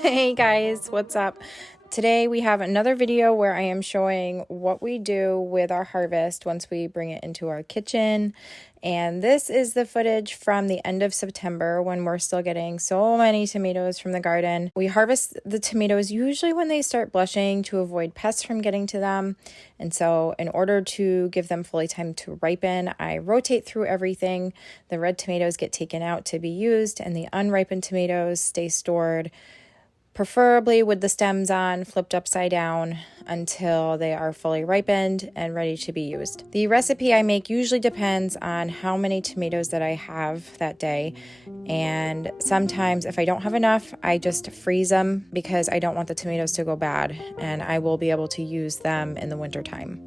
Hey guys, what's up? Today we have another video where I am showing what we do with our harvest once we bring it into our kitchen. And this is the footage from the end of September when we're still getting so many tomatoes from the garden. We harvest the tomatoes usually when they start blushing to avoid pests from getting to them. And so in order to give them fully time to ripen, I rotate through everything. The red tomatoes get taken out to be used and the unripened tomatoes stay stored, preferably with the stems on, flipped upside down until they are fully ripened and ready to be used. The recipe I make usually depends on how many tomatoes that I have that day, and sometimes if I don't have enough, I just freeze them because I don't want the tomatoes to go bad, and I will be able to use them in the wintertime.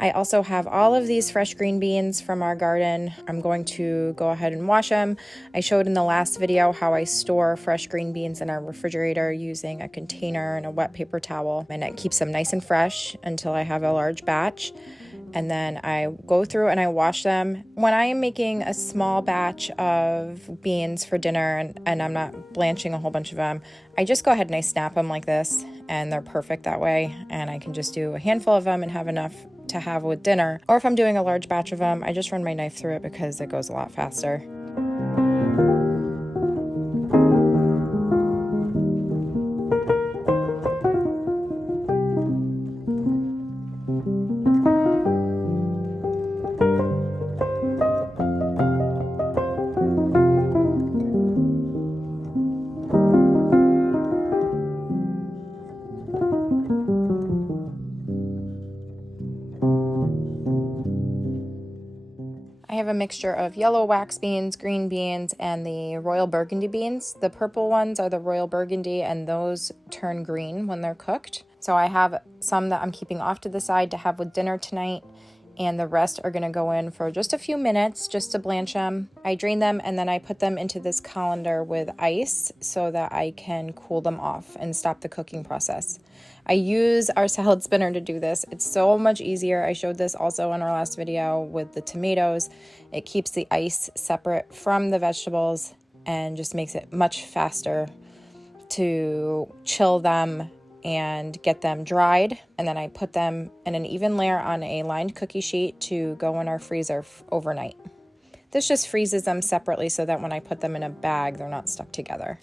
I also have all of these fresh green beans from our garden. I'm going to go ahead and wash them. I showed in the last video how I store fresh green beans in our refrigerator using a container and a wet paper towel, and it keeps them nice and fresh until I have a large batch. And then I go through and I wash them. When I am making a small batch of beans for dinner and I'm not blanching a whole bunch of them, I just go ahead and I snap them like this, and they're perfect that way. And I can just do a handful of them and have enough to have with dinner. Or if I'm doing a large batch of them, I just run my knife through it because it goes a lot faster. I have a mixture of yellow wax beans, green beans, and the royal burgundy beans. The purple ones are the royal burgundy, and those turn green when they're cooked. So I have some that I'm keeping off to the side to have with dinner tonight, and the rest are going to go in for just a few minutes just to blanch them. I drain them and then I put them into this colander with ice so that I can cool them off and stop the cooking process. I use our salad spinner to do this. It's so much easier. I showed this also in our last video with the tomatoes. It keeps the ice separate from the vegetables and just makes it much faster to chill them and get them dried. And then I put them in an even layer on a lined cookie sheet to go in our freezer overnight. This just freezes them separately so that when I put them in a bag, they're not stuck together.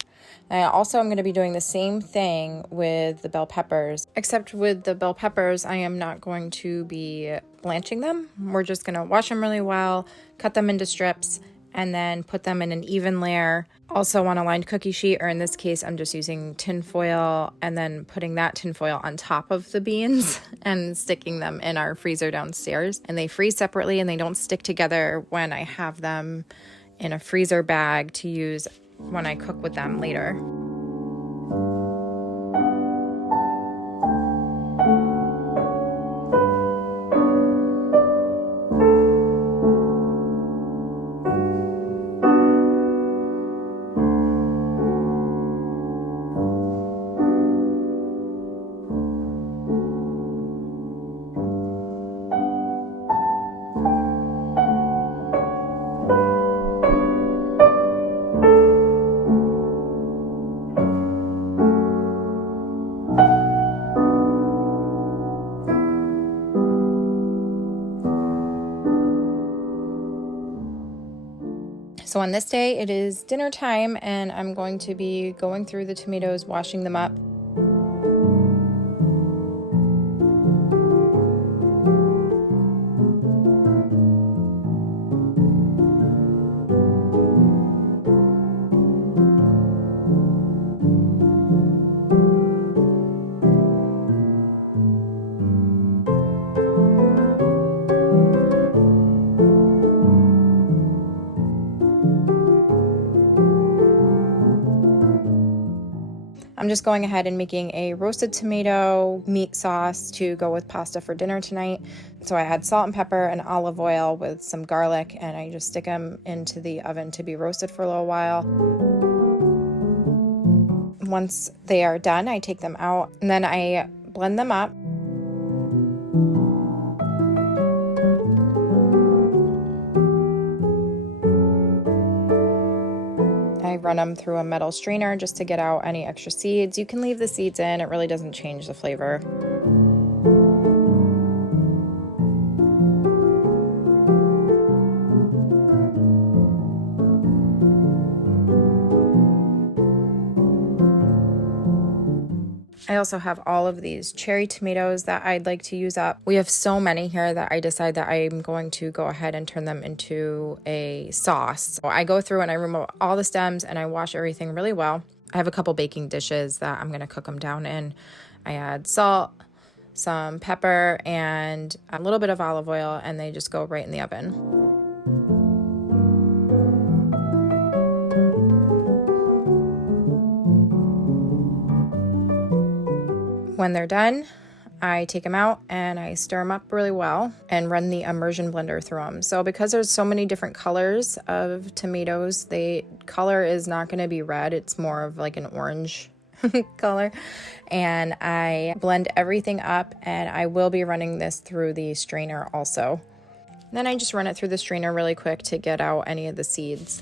And I also am going to be doing the same thing with the bell peppers, except with the bell peppers, I am not going to be blanching them. We're just going to wash them really well, cut them into strips, and then put them in an even layer, also on a lined cookie sheet, or in this case, I'm just using tin foil and then putting that tin foil on top of the beans and sticking them in our freezer downstairs. And they freeze separately and they don't stick together when I have them in a freezer bag to use when I cook with them later. So on this day, it is dinner time, and I'm going to be going through the tomatoes, washing them up. I'm just going ahead and making a roasted tomato meat sauce to go with pasta for dinner tonight. So I had salt and pepper and olive oil with some garlic, and I just stick them into the oven to be roasted for a little while. Once they are done, I take them out and then I blend them up. I run them through a metal strainer just to get out any extra seeds. You can leave the seeds in, it really doesn't change the flavor. I also have all of these cherry tomatoes that I'd like to use up. We have so many here that I decide that I'm going to go ahead and turn them into a sauce. So I go through and I remove all the stems and I wash everything really well. I have a couple baking dishes that I'm going to cook them down in. I add salt, some pepper, and a little bit of olive oil, and they just go right in the oven. When they're done, I take them out and I stir them up really well and run the immersion blender through them. So because there's so many different colors of tomatoes, the color is not going to be red. It's more of like an orange color. And I blend everything up, and I will be running this through the strainer also. Then I just run it through the strainer really quick to get out any of the seeds.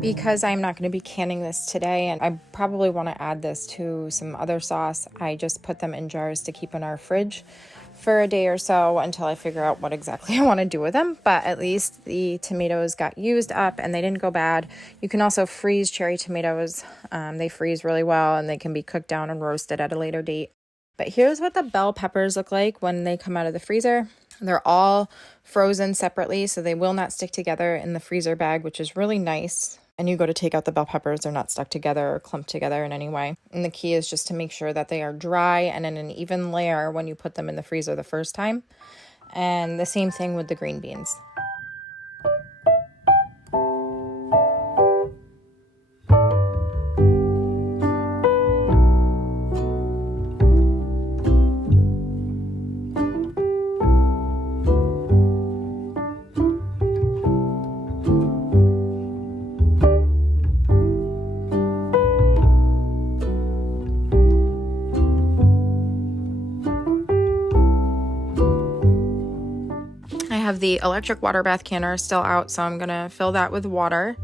Because I'm not going to be canning this today, and I probably want to add this to some other sauce, I just put them in jars to keep in our fridge for a day or so until I figure out what exactly I want to do with them. But at least the tomatoes got used up and they didn't go bad. You can also freeze cherry tomatoes. They freeze really well and they can be cooked down and roasted at a later date. But here's what the bell peppers look like when they come out of the freezer. They're all frozen separately, so they will not stick together in the freezer bag, which is really nice. And you go to take out the bell peppers, they're not stuck together or clumped together in any way. And the key is just to make sure that they are dry and in an even layer when you put them in the freezer the first time. And the same thing with the green beans. I have the electric water bath canner still out, so I'm gonna fill that with water.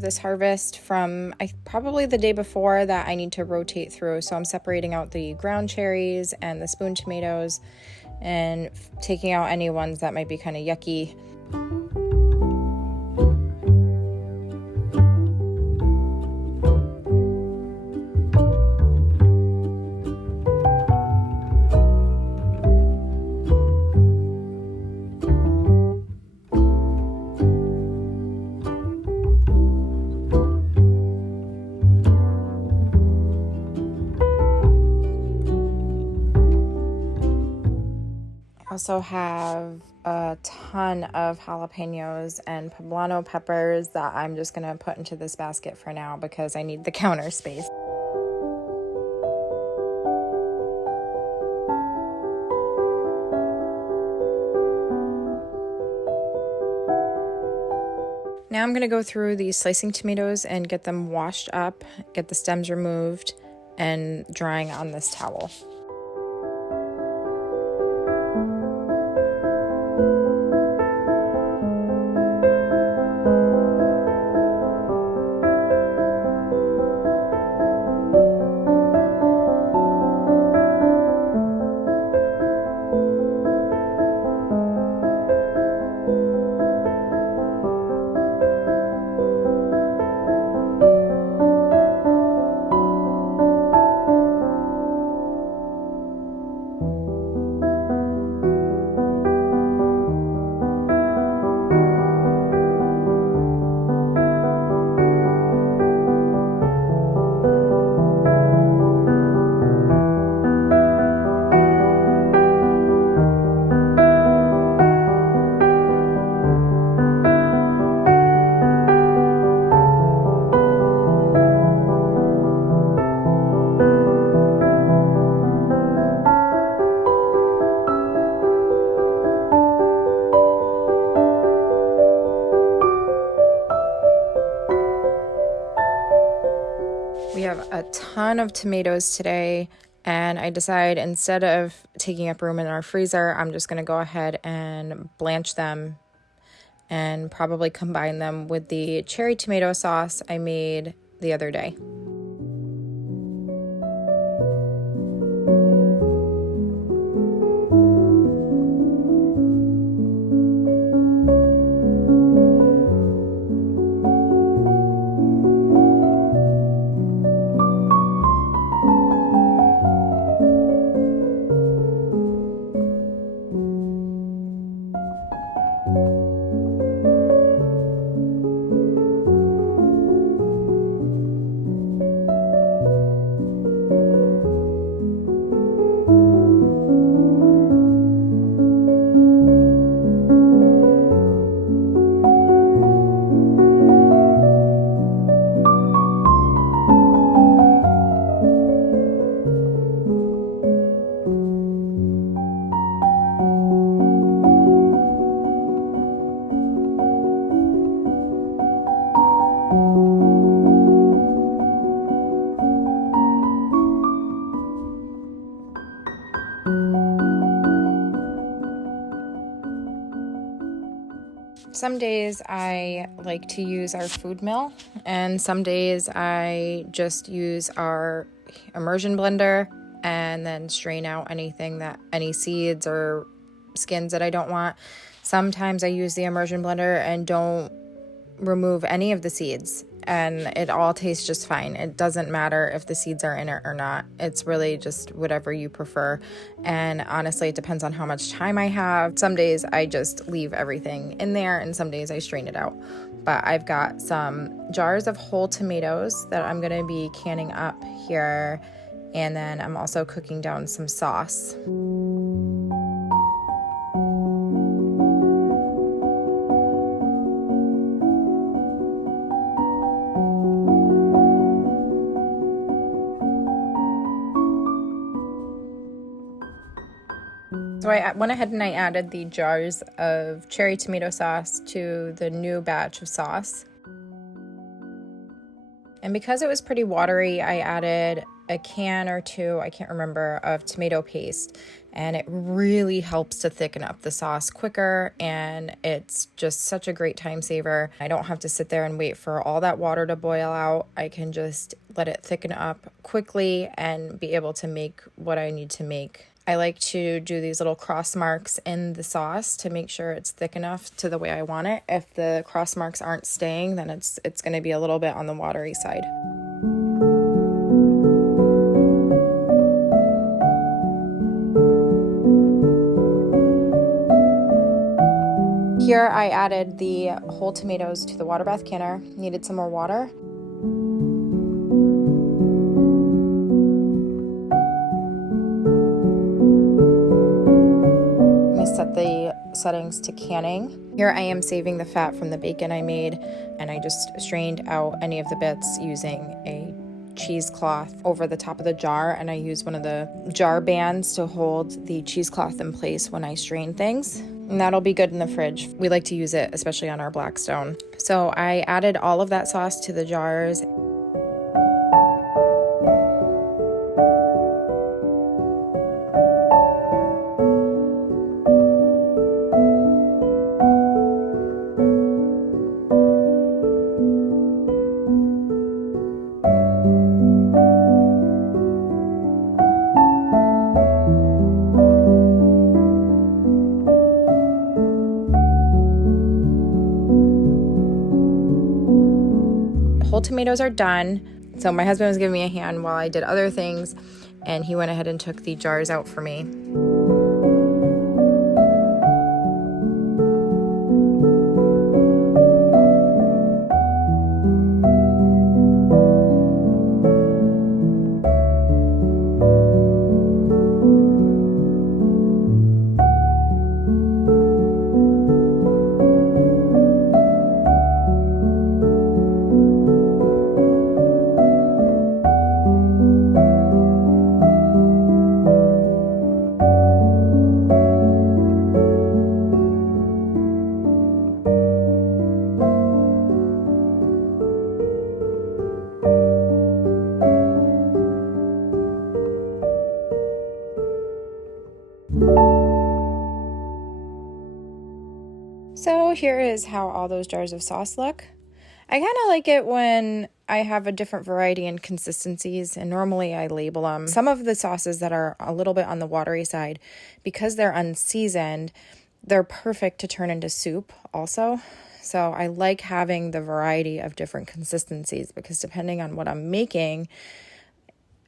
This harvest from probably the day before that I need to rotate through. So I'm separating out the ground cherries and the spoon tomatoes and taking out any ones that might be kind of yucky. Also have a ton of jalapenos and poblano peppers that I'm just going to put into this basket for now because I need the counter space. Now I'm going to go through these slicing tomatoes and get them washed up, get the stems removed, and drying on this towel. have a ton of tomatoes today, and I decide instead of taking up room in our freezer, I'm just going to go ahead and blanch them and probably combine them with the cherry tomato sauce I made the other day. Some days I like to use our food mill, and some days I just use our immersion blender and then strain out any seeds or skins that I don't want. Sometimes I use the immersion blender and don't remove any of the seeds, and it all tastes just fine. It doesn't matter if the seeds are in it or not. It's really just whatever you prefer. And honestly, it depends on how much time I have. Some days I just leave everything in there, and some days I strain it out. But I've got some jars of whole tomatoes that I'm going to be canning up here, and then I'm also cooking down some sauce. So I went ahead and I added the jars of cherry tomato sauce to the new batch of sauce. And because it was pretty watery, I added a can or two, I can't remember, of tomato paste. And it really helps to thicken up the sauce quicker, and it's just such a great time saver. I don't have to sit there and wait for all that water to boil out. I can just let it thicken up quickly and be able to make what I need to make. I like to do these little cross marks in the sauce to make sure it's thick enough to the way I want it. If the cross marks aren't staying, then it's going to be a little bit on the watery side. Here I added the whole tomatoes to the water bath canner. Needed some more water. Set the settings to canning. Here I am saving the fat from the bacon I made, and I just strained out any of the bits using a cheesecloth over the top of the jar, and I use one of the jar bands to hold the cheesecloth in place when I strain things, and that'll be good in the fridge. We like to use it especially on our Blackstone. So I added all of that sauce to the jars. Whole tomatoes are done. So my husband was giving me a hand while I did other things, and he went ahead and took the jars out for me. here is how all those jars of sauce look. I kind of like it when I have a different variety and consistencies, and normally I label them. Some of the sauces that are a little bit on the watery side, because they're unseasoned, they're perfect to turn into soup also. So I like having the variety of different consistencies, because depending on what I'm making,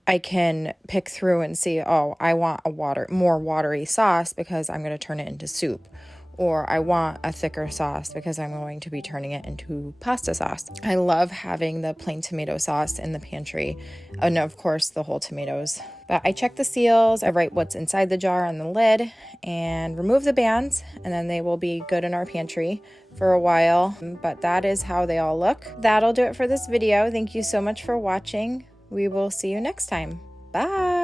I can pick through and see, oh, I want a more watery sauce because I'm going to turn it into soup. Or I want a thicker sauce because I'm going to be turning it into pasta sauce. I love having the plain tomato sauce in the pantry, and of course the whole tomatoes. But I check the seals, I write what's inside the jar on the lid, and remove the bands, and then they will be good in our pantry for a while. But that is how they all look. That'll do it for this video. Thank you so much for watching. We will see you next time. Bye!